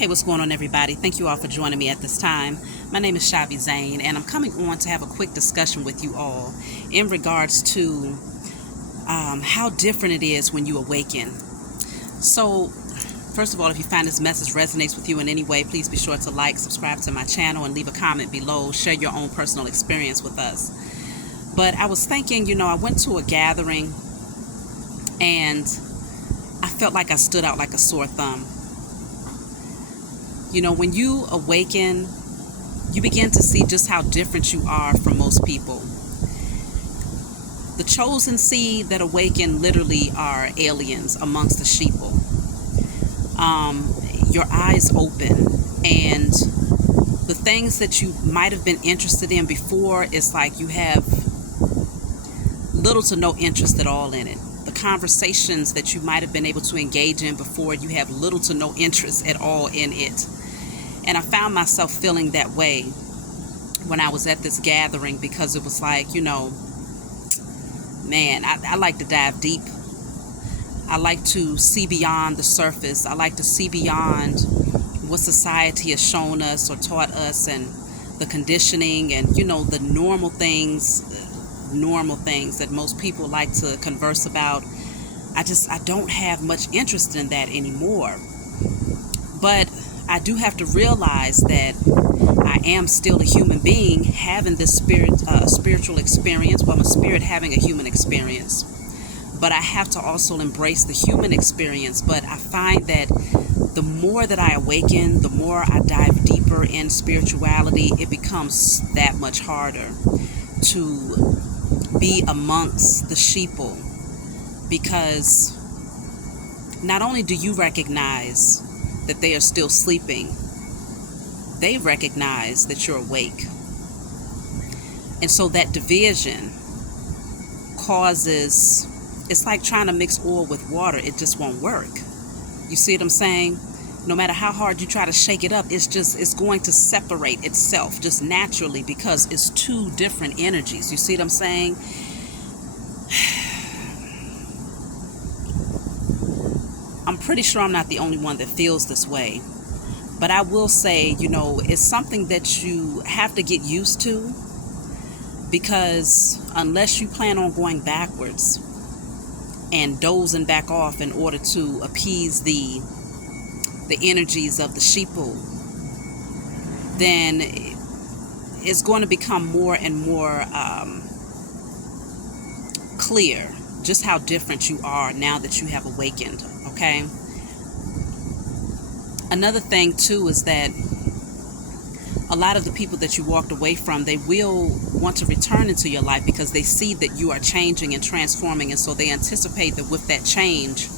Hey, what's going on, everybody? Thank you all for joining me at this time. My name is Shavi Zane, and I'm coming on to have a quick discussion with you all in regards to how different it is when you awaken. So, first of all, if you find this message resonates with you in any way, please be sure to like, subscribe to my channel, and leave a comment below. Share your own personal experience with us. But I was thinking, I went to a gathering, and I felt like I stood out like a sore thumb. When you awaken, you begin to see just how different you are from most people. The chosen seed that awaken literally are aliens amongst the sheeple. Your eyes open, and the things that you might have been interested in before, it's like you have little to no interest at all in it. The conversations that you might have been able to engage in before, you have little to no interest at all in it. And I found myself feeling that way when I was at this gathering, because it was like, man, I like to dive deep. I like to see beyond the surface. I like to see beyond what society has shown us or taught us, and the conditioning and, the normal things that most people like to converse about. I don't have much interest in that anymore. But I do have to realize that I am still a human being having this spiritual experience. Well, I'm a spirit having a human experience. But I have to also embrace the human experience. But I find that the more that I awaken, the more I dive deeper in spirituality, it becomes that much harder to be amongst the sheeple. Because not only do you recognize that they are still sleeping, they recognize that you're awake. And so that division causes, it's like trying to mix oil with water. It just won't work. You see what I'm saying? No matter how hard you try to shake it up, it's going to separate itself just naturally, because it's two different energies. You see what I'm saying? I'm pretty sure I'm not the only one that feels this way. But I will say, it's something that you have to get used to, because unless you plan on going backwards and dozing back off in order to appease the energies of the sheeple, then it's going to become more and more clear just how different you are now that you have awakened. Okay. Another thing too is that a lot of the people that you walked away from, they will want to return into your life because they see that you are changing and transforming, and so they anticipate that with that change,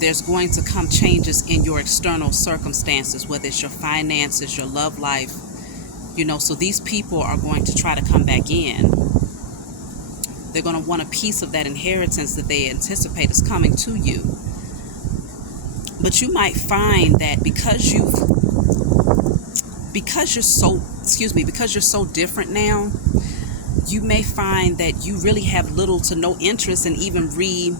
there's going to come changes in your external circumstances, whether it's your finances, your love life, so these people are going to try to come back in. They're going to want a piece of that inheritance that they anticipate is coming to you. But you might find that because you're so different now, you may find that you really have little to no interest in even reuniting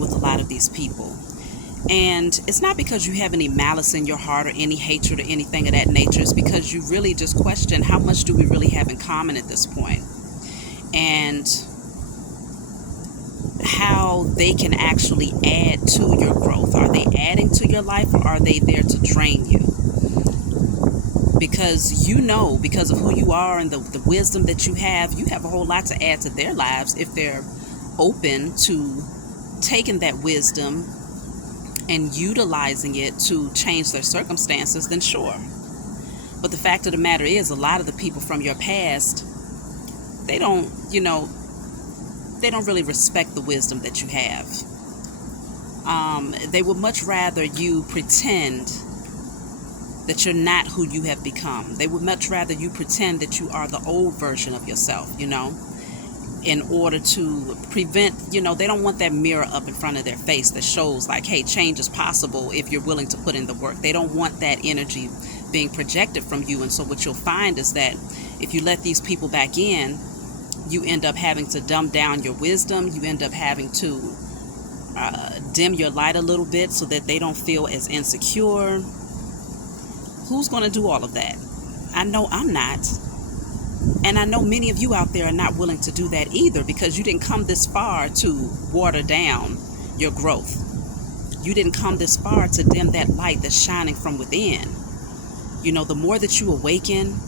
with a lot of these people. And it's not because you have any malice in your heart or any hatred or anything of that nature. It's because you really just question, how much do we really have in common at this point? And how they can actually add to your growth. Are they adding to your life, or are they there to drain you? Because because of who you are and the wisdom that you have a whole lot to add to their lives if they're open to taking that wisdom and utilizing it to change their circumstances, then sure. But the fact of the matter is, a lot of the people from your past, they don't really respect the wisdom that you have. They would much rather you pretend that you're not who you have become. They would much rather you pretend that you are the old version of yourself, in order to prevent, they don't want that mirror up in front of their face that shows like, hey, change is possible if you're willing to put in the work. They don't want that energy being projected from you. And so what you'll find is that if you let these people back in, you end up having to dumb down your wisdom. You end up having to dim your light a little bit so that they don't feel as insecure. Who's going to do all of that? I know I'm not. And I know many of you out there are not willing to do that either, because you didn't come this far to water down your growth. You didn't come this far to dim that light that's shining from within. You know, the more that you awaken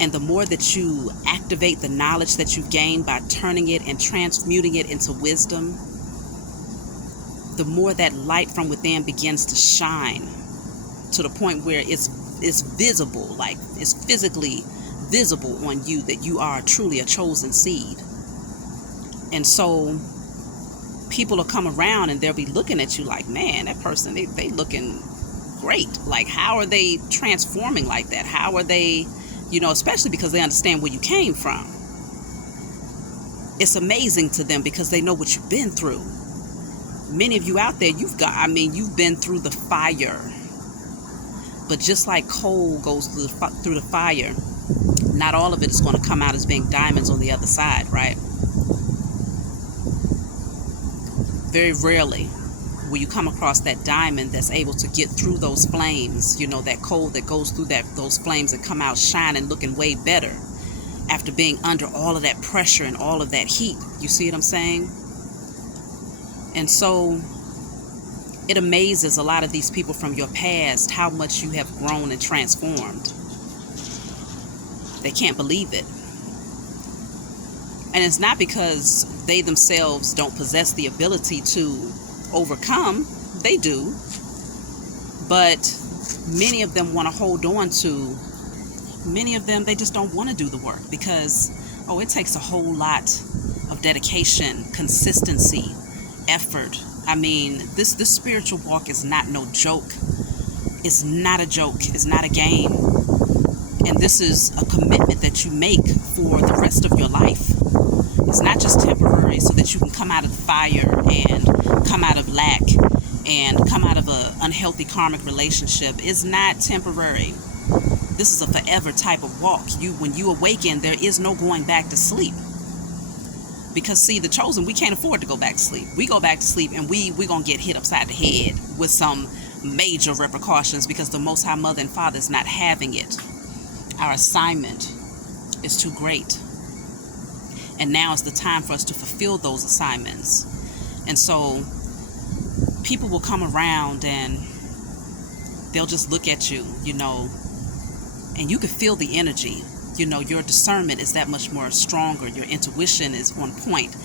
and the more that you activate the knowledge that you've gained by turning it and transmuting it into wisdom, the more that light from within begins to shine to the point where it's visible, like it's physically visible on you that you are truly a chosen seed. And so people will come around and they'll be looking at you like, man, that person, they looking great. Like, how are they transforming like that? How are they, you know, especially because they understand where you came from. It's amazing to them because they know what you've been through. Many of you out there, you've been through the fire. But just like coal goes through the fire, not all of it is going to come out as being diamonds on the other side, right? Very rarely will you come across that diamond that's able to get through those flames, you know, that coal that goes through those flames and come out shining, looking way better after being under all of that pressure and all of that heat. You see what I'm saying? And so it amazes a lot of these people from your past how much you have grown and transformed. They can't believe it. And it's not because they themselves don't possess the ability to overcome. They do. But many of them want to hold on to, many of them, they just don't want to do the work because, it takes a whole lot of dedication, consistency, effort. I mean, this spiritual walk is not no joke. It's not a joke. It's not a game. And this is a commitment that you make for the rest of your life. It's not just temporary so that you can come out of the fire and come out of lack and come out of an unhealthy karmic relationship. It's not temporary. This is a forever type of walk. When you awaken, there is no going back to sleep. Because see, the chosen, we can't afford to go back to sleep. We go back to sleep and we're going to get hit upside the head with some major repercussions because the Most High Mother and Father is not having it. Our assignment is too great. And now is the time for us to fulfill those assignments. And so people will come around and they'll just look at you, you know, and you can feel the energy. You know, your discernment is that much more stronger. Your intuition is on point.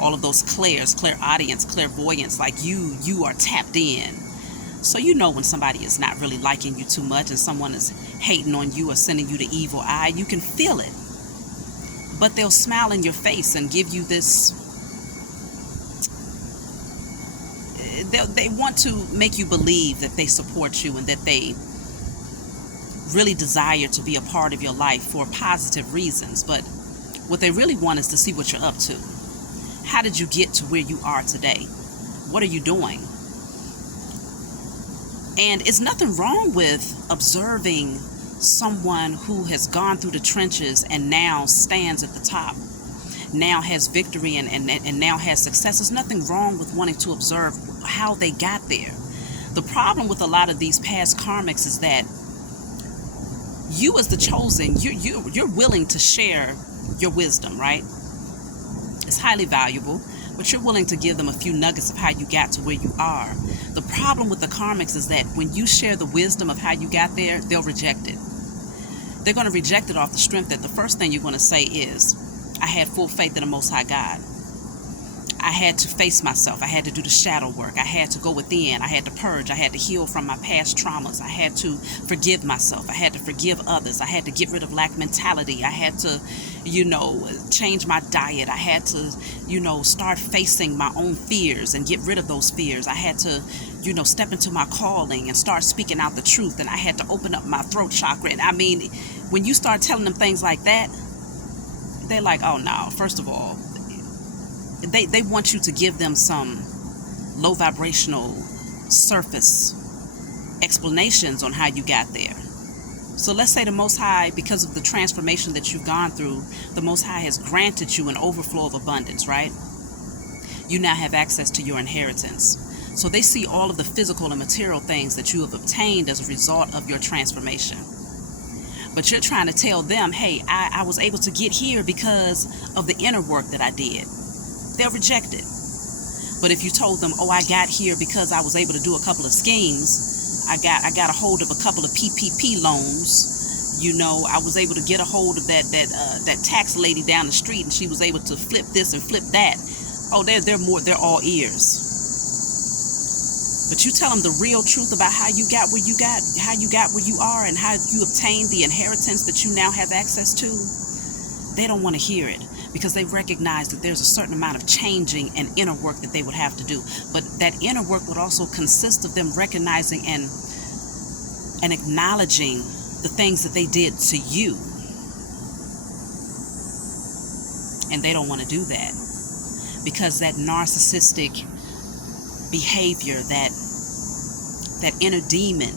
All of those clairaudience, clairvoyance, like you are tapped in. So you know when somebody is not really liking you too much and someone is hating on you or sending you the evil eye, you can feel it. But they'll smile in your face and give you this. They want to make you believe that they support you and that they really desire to be a part of your life for positive reasons. But what they really want is to see what you're up to. How did you get to where you are today? What are you doing? And it's nothing wrong with observing someone who has gone through the trenches and now stands at the top, now has victory and now has success. There's nothing wrong with wanting to observe how they got there. The problem with a lot of these past karmics is that you as the chosen, you're willing to share your wisdom, right? It's highly valuable, but you're willing to give them a few nuggets of how you got to where you are. The problem with the karmics is that when you share the wisdom of how you got there, they'll reject it. They're going to reject it off the strength that the first thing you're going to say is, I had full faith in the Most High God. I had to face myself. I had to do the shadow work. I had to go within. I had to purge. I had to heal from my past traumas. I had to forgive myself. I had to forgive others. I had to get rid of lack mentality. I had to, change my diet. I had to, start facing my own fears and get rid of those fears. I had to, step into my calling and start speaking out the truth. And I had to open up my throat chakra. And I mean, when you start telling them things like that, they're like, oh no, first of all, they want you to give them some low vibrational surface explanations on how you got there. So let's say the Most High, because of the transformation that you've gone through, the Most High has granted you an overflow of abundance, right? you now have access to your inheritance. So they see all of the physical and material things that you have obtained as a result of your transformation. But you're trying to tell them, hey, I was able to get here because of the inner work that I did. They'll reject it. But if you told them, oh, I got here because I was able to do a couple of schemes, I got a hold of a couple of PPP loans, you know, I was able to get a hold of that tax lady down the street, and she was able to flip this and flip that. Oh, they're all ears. But you tell them the real truth about how you got where you got, how you got where you are, and how you obtained the inheritance that you now have access to. They don't want to hear it because they recognize that there's a certain amount of changing and inner work that they would have to do. But that inner work would also consist of them recognizing and acknowledging the things that they did to you. And they don't want to do that because that narcissistic behavior, that inner demon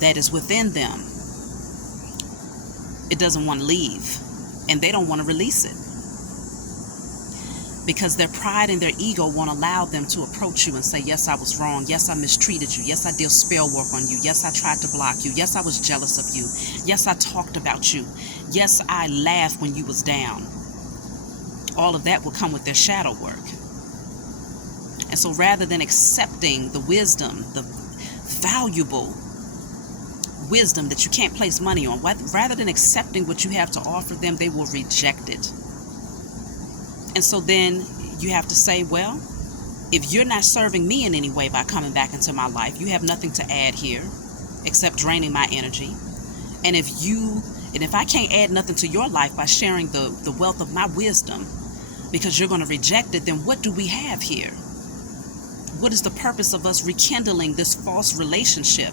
that is within them, it doesn't want to leave, and they don't want to release it because their pride and their ego won't allow them to approach you and say, yes, I was wrong, yes, I mistreated you, yes, I did spell work on you, yes, I tried to block you, yes, I was jealous of you, yes, I talked about you, yes, I laughed when you was down. All of that will come with their shadow work. And so rather than accepting the wisdom, the valuable wisdom that you can't place money on, rather than accepting what you have to offer them, they will reject it. And so then you have to say, well, if you're not serving me in any way by coming back into my life, you have nothing to add here except draining my energy. And if I can't add nothing to your life by sharing the wealth of my wisdom because you're going to reject it, then what do we have here? What is the purpose of us rekindling this false relationship?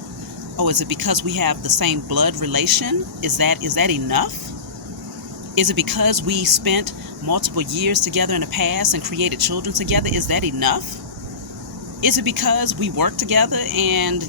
Oh, is it because we have the same blood relation? Is that enough? Is it because we spent multiple years together in the past and created children together? Is that enough? Is it because we work together and